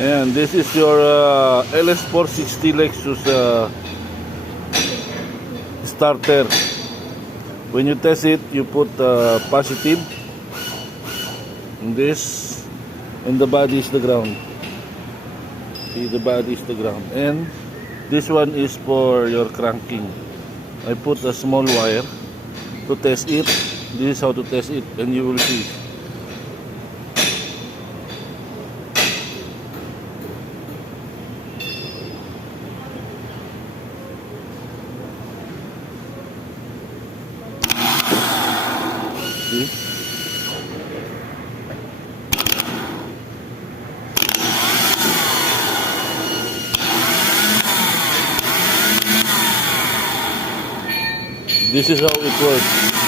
And this is your LS460 Lexus starter. When you test it, you put positive in this, and the body is the ground. See, the body is the ground, and this one is for your cranking. I put a small wire to test it. This is how to test it, and you will see. See? This is how it works.